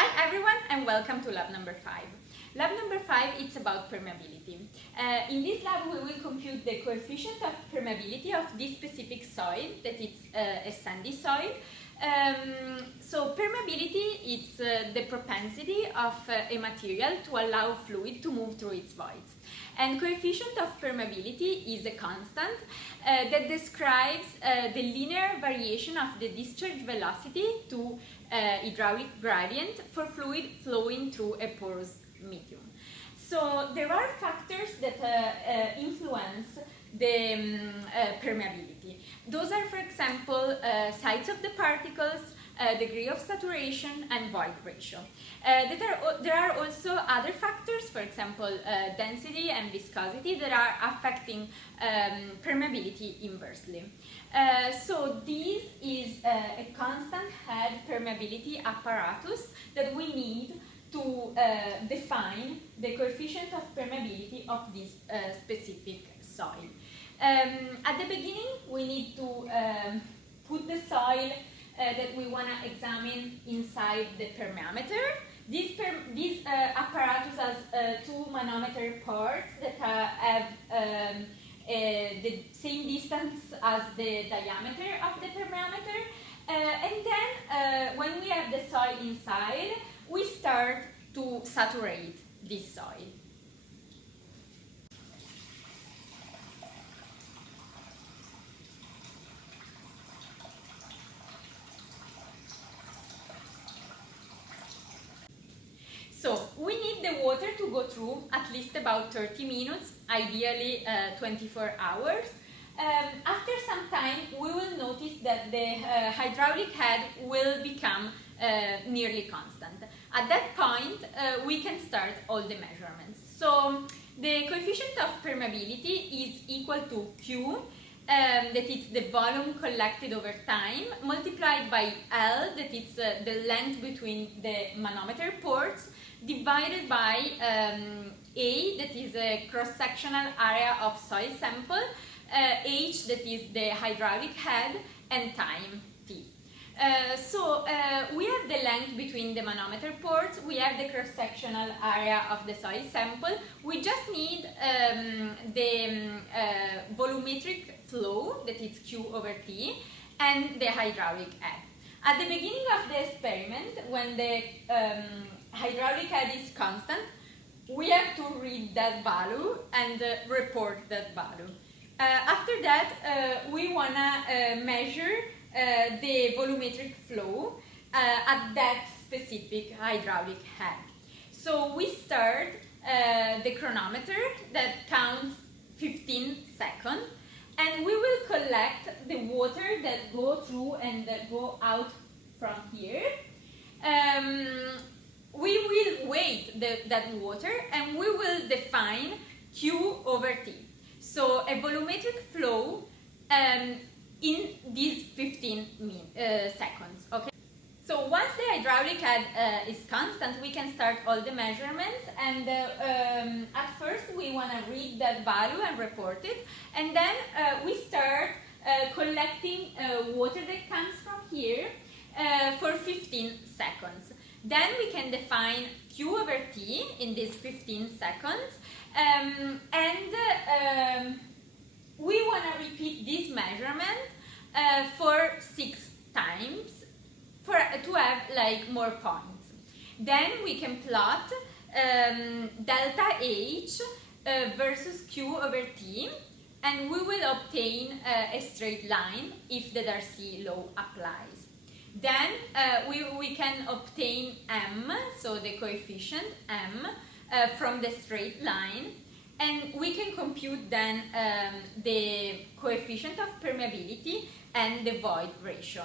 Hi everyone and welcome to lab number 5. Lab number 5 it's about permeability. In this lab we will compute the coefficient of permeability of this specific soil, that it's a sandy soil. So permeability is the propensity of a material to allow fluid to move through its voids. And coefficient of permeability is a constant that describes the linear variation of the discharge velocity to hydraulic gradient for fluid flowing through a porous medium. So there are factors that influence the permeability. Those are, for example, size of the particles, degree of saturation, and void ratio. There are also other factors, for example, density and viscosity, that are affecting permeability inversely. So this is a constant head permeability apparatus that we need to define the coefficient of permeability of this specific soil. At the beginning, we need to put the soil that we want to examine inside the permeameter. This apparatus has two manometer parts that have the same distance as the diameter of the permeameter. And then when we have the soil inside, we start to saturate this soil. So we need the water to go through at least about 30 minutes, ideally 24 hours. After some time, we will notice that the hydraulic head will become nearly constant. At that point, we can start all the measurements. So the coefficient of permeability is equal to Q, that is the volume collected over time, multiplied by L, that is the length between the manometer ports, divided by A, that is a cross-sectional area of soil sample, H, that is the hydraulic head, and time, T. So we have the length between the manometer ports, we have the cross-sectional area of the soil sample. We just need the volumetric flow, that is Q over T, and the hydraulic head. At the beginning of the experiment, when the hydraulic head is constant, we have to read that value and report that value. After that, we want to measure the volumetric flow at that specific hydraulic head. So we start the chronometer that counts 15 seconds, and we will collect the water that go through and that go out from here. We will weight that water, and we will define Q over T. So a volumetric flow in these 15 seconds. Okay. So once the hydraulic head is constant, we can start all the measurements, and at first we want to read that value and report it, and then we start collecting water that comes from here for 15 seconds. Then we can define Q over T in these 15 seconds, and we want to repeat this measurement for 6 times to have like more points. Then we can plot delta H versus Q over T, and we will obtain a straight line if the Darcy law applies. Then we can obtain M, so the coefficient M, from the straight line, and we can compute then the coefficient of permeability and the void ratio.